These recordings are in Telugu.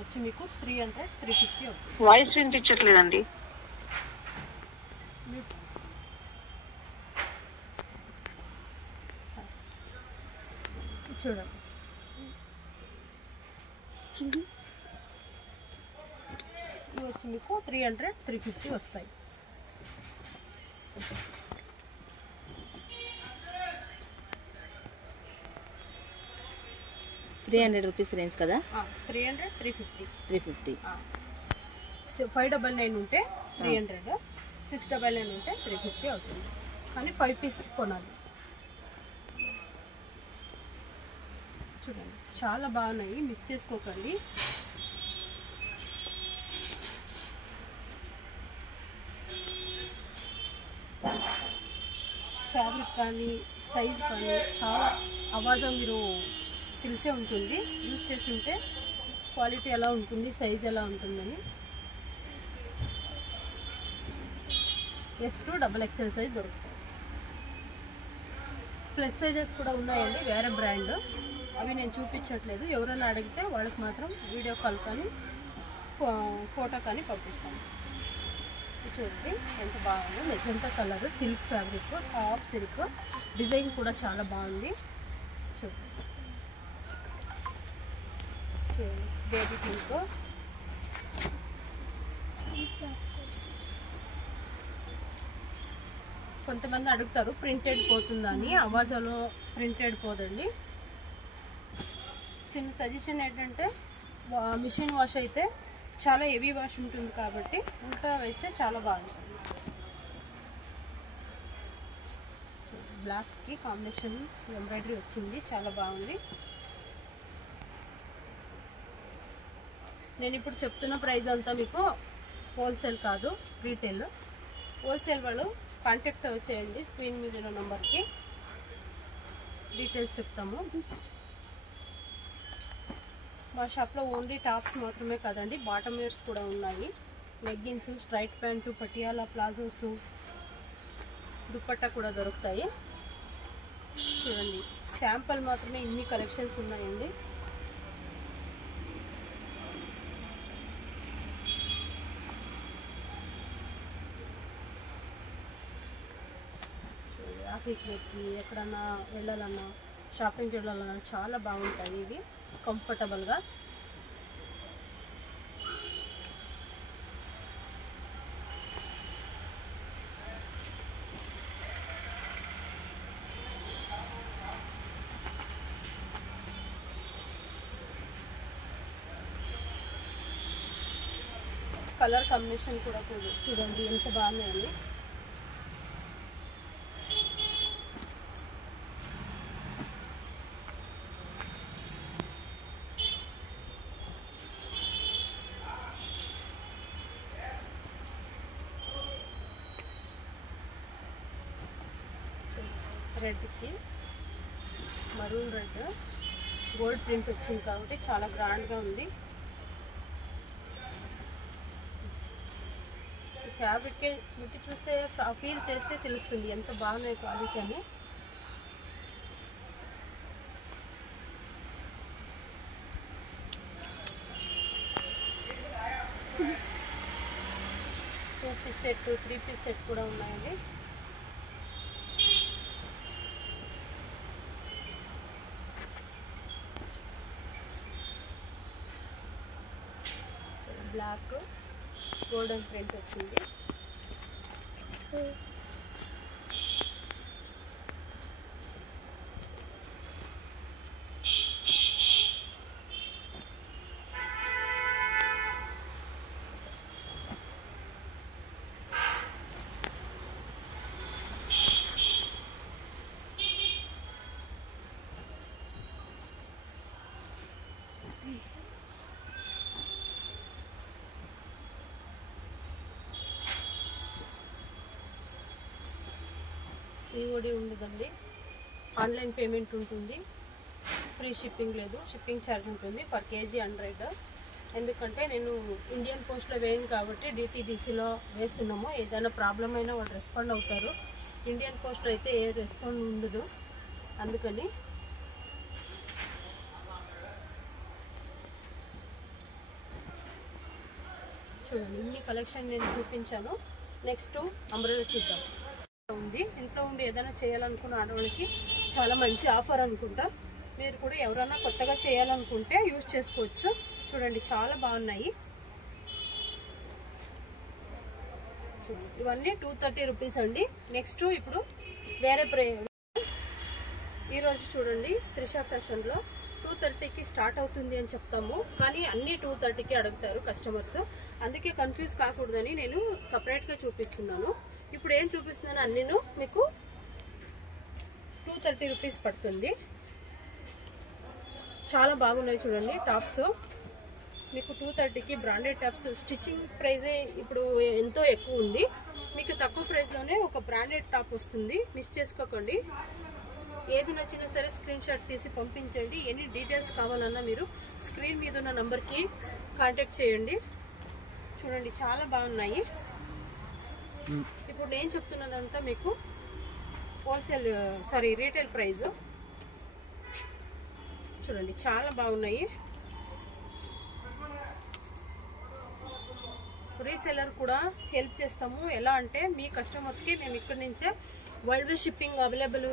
వచ్చి మీకు 300, 350 అవుతుంది. వాయిస్ వినిపించట్లేదండి. చూడండి ఇవి వచ్చి మీకు 300, 350 వస్తాయి. ₹300 రేంజ్ కదా? 300, 350. 350. 599 ఉంటే 300, 699 ఉంటే 350 అవుతుంది. కానీ 5 పీస్ కొనాలి. చూడండి చాలా బాగున్నాయి, మిస్ చేసుకోకండి. ఫ్యాబ్రిక్ కానీ సైజ్ కానీ చాలా అవాజా మీరు తెలిసే ఉంటుంది, యూజ్ చేసి ఉంటే క్వాలిటీ ఎలా ఉంటుంది, సైజ్ ఎలా ఉంటుందని. S to XXL సైజ్ దొరుకుతాయి. ప్లస్ సైజెస్ కూడా ఉన్నాయండి, వేరే బ్రాండ్, అవి నేను చూపించట్లేదు. ఎవరైనా అడిగితే వాళ్ళకి మాత్రం వీడియో కాల్ కానీ ఫోటో కానీ పంపిస్తాను. చూడండి ఎంత బాగుంది, magenta colour, silk fabric, soft silk, design కూడా చాలా బాగుంది. చూడండి చూడండి బేబీ పింక్. కొంతమంది అడుగుతారు ప్రింటెడ్ పోతుందని, అవాజాలో ప్రింటెడ్ పోదండి. చిన్న సజెషన్ ఏంటంటే మిషన్ వాష్ అయితే చాలా హెవీ వాష్ ఉంటుంది కాబట్టి ఉల్టా వేస్తే చాలా బాగుంటుంది. బ్లాక్కి కాంబినేషన్ ఎంబ్రాయిడరీ వచ్చింది, చాలా బాగుంది. నేను ఇప్పుడు చెప్తున్న ప్రైస్ అంతా మీకు హోల్సేల్ కాదు, రీటైల్. హోల్సేల్ వాళ్ళు కాంటాక్ట్ చేయండి, స్క్రీన్ మీద ఉన్న నెంబర్కి డీటెయిల్స్ చెప్తాము. మా షాప్లో ఓన్లీ టాప్స్ మాత్రమే కాదండి, బాటమ్ వేర్స్ కూడా ఉన్నాయి. Leggings, straight pant, Patiala, palazzos, dupatta కూడా దొరుకుతాయి. చూడండి శాంపుల్ మాత్రమే ఇన్ని కలెక్షన్స్ ఉన్నాయండి. ఆఫీస్ వేర్కి, ఎక్కడన్నా వెళ్ళాలన్నా, షాపింగ్కి వెళ్ళాలన్నా చాలా బాగుంటాయి ఇవి, కంఫర్టబుల్గా. కలర్ కాంబినేషన్ కూడా చూడండి ఎంత బాగున్నాయండి. రెడ్కి మరూన్ రెడ్ గోల్డ్ ప్రింట్ వచ్చింది కాబట్టి చాలా గ్రాండ్గా ఉంది. ఫ్యాబ్రిక్ ముట్టి చూస్తే, ఫీల్ చేస్తే తెలుస్తుంది ఎంత బాగున్నాయి క్వాలిటీ అని. Two piece set, 3 piece set కూడా ఉన్నాయండి. బ్లాక్ గోల్డెన్ ప్రింట్ వచ్చింది. COD ఉండదండి, ఆన్లైన్ పేమెంట్ ఉంటుంది, ఫ్రీ షిప్పింగ్ లేదు, షిప్పింగ్ ఛార్జ్ ఉంటుంది పర్ కేజీ 100. ఎందుకంటే నేను ఇండియన్ పోస్ట్లో వేయను కాబట్టి DTDCలో వేస్తున్నాము. ఏదైనా ప్రాబ్లం అయినా వాళ్ళు రెస్పాండ్ అవుతారు, ఇండియన్ పోస్ట్ అయితే ఏ రెస్పాండ్ ఉండదు. అందుకని చూడండి ఇన్ని కలెక్షన్ నేను చూపించాను. నెక్స్ట్ అంబ్రెల్లా చూద్దాం. ఉంది ఇంట్లో ఉండి ఏదైనా చేయాలనుకున్న ఆడవాళ్ళకి చాలా మంచి ఆఫర్ అనుకుంటా. మీరు కూడా ఎవరైనా కొత్తగా చేయాలనుకుంటే యూజ్ చేసుకోవచ్చు. చూడండి చాలా బాగున్నాయి. ఇవన్నీ 230 రూపీస్ అండి. నెక్స్ట్ ఇప్పుడు వేరే ఈరోజు చూడండి త్రిషా ఫ్యాషన్లో 230కి స్టార్ట్ అవుతుంది అని చెప్తాము, కానీ అన్నీ 230కి అడుగుతారు కస్టమర్స్. అందుకే కన్ఫ్యూజ్ కాకూడదని నేను సపరేట్గా చూపిస్తున్నాను. ఇప్పుడు ఏం చూపిస్తున్నాను అన్నీను మీకు 230 రూపీస్ పడుతుంది. చాలా బాగున్నాయి చూడండి టాప్స్. మీకు 230కి బ్రాండెడ్ టాప్స్. స్టిచ్చింగ్ ప్రైజే ఇప్పుడు ఎంతో ఎక్కువ ఉంది. మీకు తక్కువ ప్రైస్లోనే ఒక బ్రాండెడ్ టాప్ వస్తుంది. మిస్ చేసుకోకండి. ఏది నచ్చినా సరే స్క్రీన్ షాట్ తీసి పంపించండి. ఎన్ని డీటెయిల్స్ కావాలన్నా మీరు స్క్రీన్ మీద ఉన్న నంబర్కి కాంటాక్ట్ చేయండి. చూడండి చాలా బాగున్నాయి. ఇప్పుడు నేను చెప్తున్నదంతా మీకు రీటైల్ ప్రైస్. చూడండి చాలా బాగున్నాయి. రీసెలర్ కూడా హెల్ప్ చేస్తాము. ఎలా అంటే మీ కస్టమర్స్కి మేము ఇక్కడి నుంచే వరల్డ్ వైడ్ షిప్పింగ్ అవైలబుల్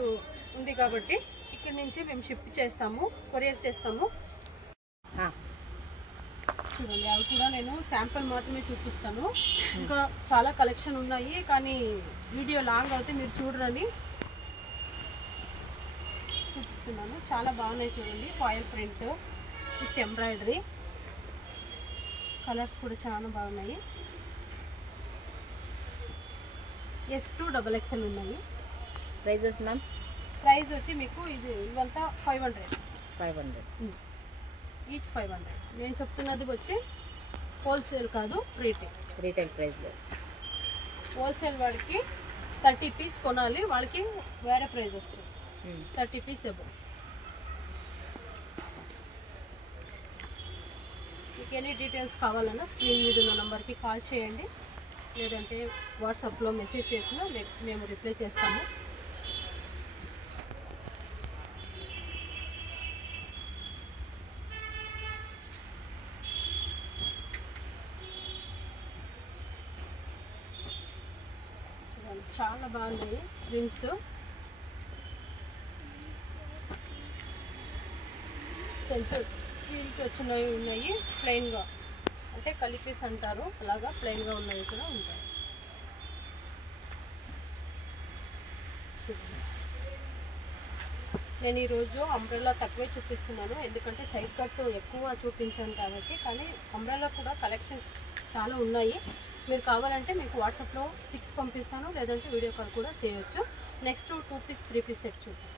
ఉంది కాబట్టి ఇక్కడి నుంచే మేము షిప్ చేస్తాము, కొరియర్ చేస్తాము. చూడండి అవి కూడా నేను శాంపుల్ మాత్రమే చూపిస్తాను. ఇంకా చాలా కలెక్షన్ ఉన్నాయి, కానీ వీడియో లాంగ్ అయితే మీరు చూడరని చూపిస్తున్నాను. చాలా బాగున్నాయి చూడండి. Foil print with embroidery. Colours కూడా చాలా బాగున్నాయి. S to XXL ఉన్నాయి. Prices ma'am? ప్రైస్ వచ్చి మీకు ఇవంతా 500 ఈచ్ 500. నేను చెప్తున్నది వచ్చి హోల్సేల్ కాదు, రీటైల్ ప్రైస్లో. హోల్సేల్ వాడికి 30 పీస్ కొనాలి, వాళ్ళకి వేరే ప్రైస్ వస్తుంది. 30 పీస్ అబౌవ్. మీకు ఎనీ డీటెయిల్స్ కావాలన్నా స్క్రీన్ మీద ఉన్న నెంబర్కి కాల్ చేయండి, లేదంటే వాట్సాప్లో మెసేజ్ చేసినా మేము రిప్లై చేస్తాము. చాలా బాగున్నాయి ప్రింట్స్. సెంటర్ వీల్కి వచ్చినవి ఉన్నాయి. ప్లెయిన్గా అంటే కలిపీస్ అంటారు, అలాగా ప్లెయిన్గా ఉన్నవి కూడా ఉంటాయి. చూడండి నేను ఈరోజు అంబ్రెల్లా తక్కువే చూపిస్తున్నాను, ఎందుకంటే సైడ్ కట్ ఎక్కువ చూపించాను కాబట్టి. కానీ అంబ్రెల్లా కూడా కలెక్షన్స్ చాలా ఉన్నాయి. మీరు కావాలంటే మీకు వాట్సాప్లో పిక్స్ పంపిస్తాను, లేదంటే వీడియో కాల్ కూడా చేయొచ్చు. నెక్స్ట్ 2 పీస్ 3 పీస్ సెట్ చూద్దాం.